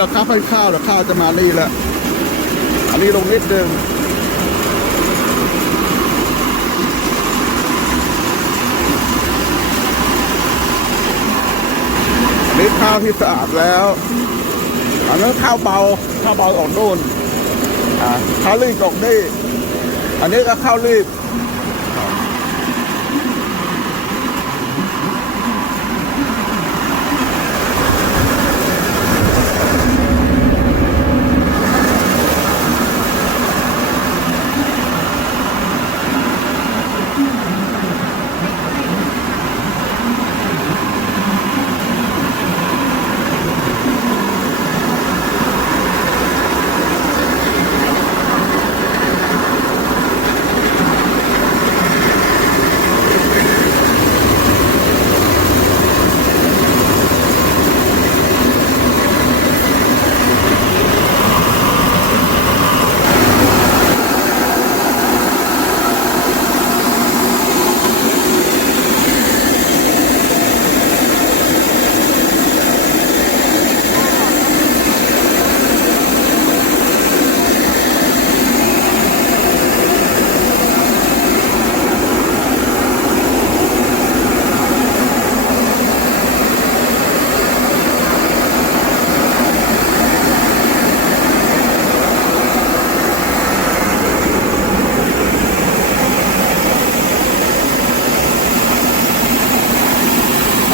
แล้วครับให้ข้าวแล้วข้าวจะมานี่แล้วอันนี้ลงนิดนึงอันนี้ข้าวที่สะอาดแล้วอันนั้นข้าวเบาข้าวเบาออกนู่นอ่าข้าวรีบออกนี่อันนี้ก็ข้าวรีบ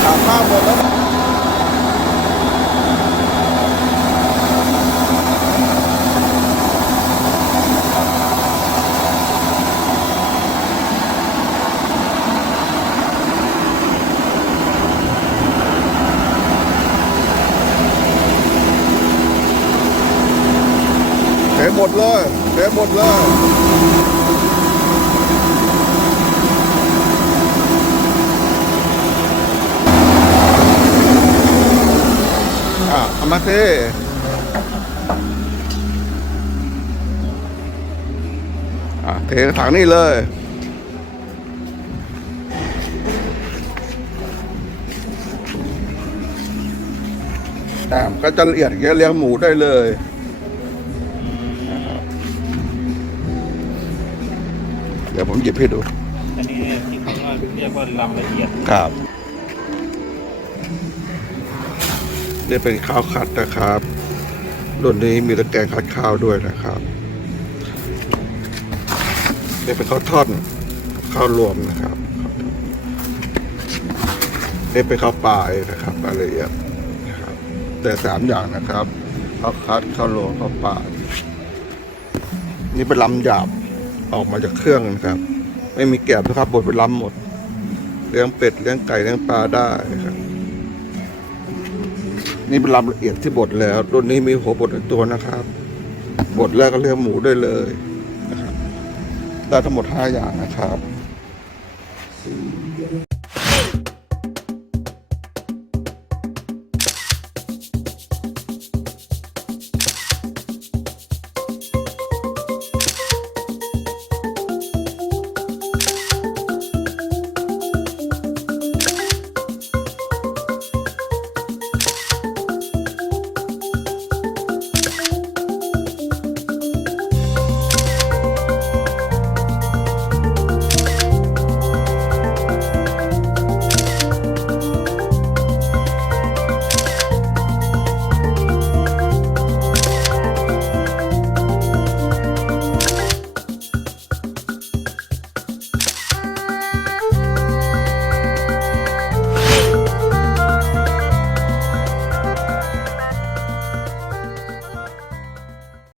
ข้าวข้าวหมดแล้วเทหมดเลยเทหมดเลย เอามาเทอะเทถังนี่เลยอะก็จะละเอียดอย่างเงี้ยเลี้ยงหมูได้เลยนะครับเดี๋ยวผมหยิบให้ดู อันนี้ที่เขาเรียกว่าลำละเอียด ครับ นี่เป็นข้าวคัดนะครับรุ่นนี้มีตะแกรงคัดข้าวด้วยนะครับนี่เป็นข้าวท่อนข้าวรวมนะครับนี่เป็นข้าวปลายนะครับรายละเอียดนะครับแต่สามอย่างนะครับข้าวคัดข้าวรวมข้าวปลายนี่เป็นลำหยาบออกมาจากเครื่องนะครับไม่มีแกลบนะครับบดเป็นลำหมดเลี้ยงเป็ดเลี้ยงไก่เลี้ยงปลาได้ครับ นี่เป็นลำละเอียดที่บดแล้วรุ่นนี้มีหัวบดในตัวนะครับ บดแล้วก็เลี้ยกหมูได้เลยนะครับ ได้ทั้งหมดห้าอย่างนะครับ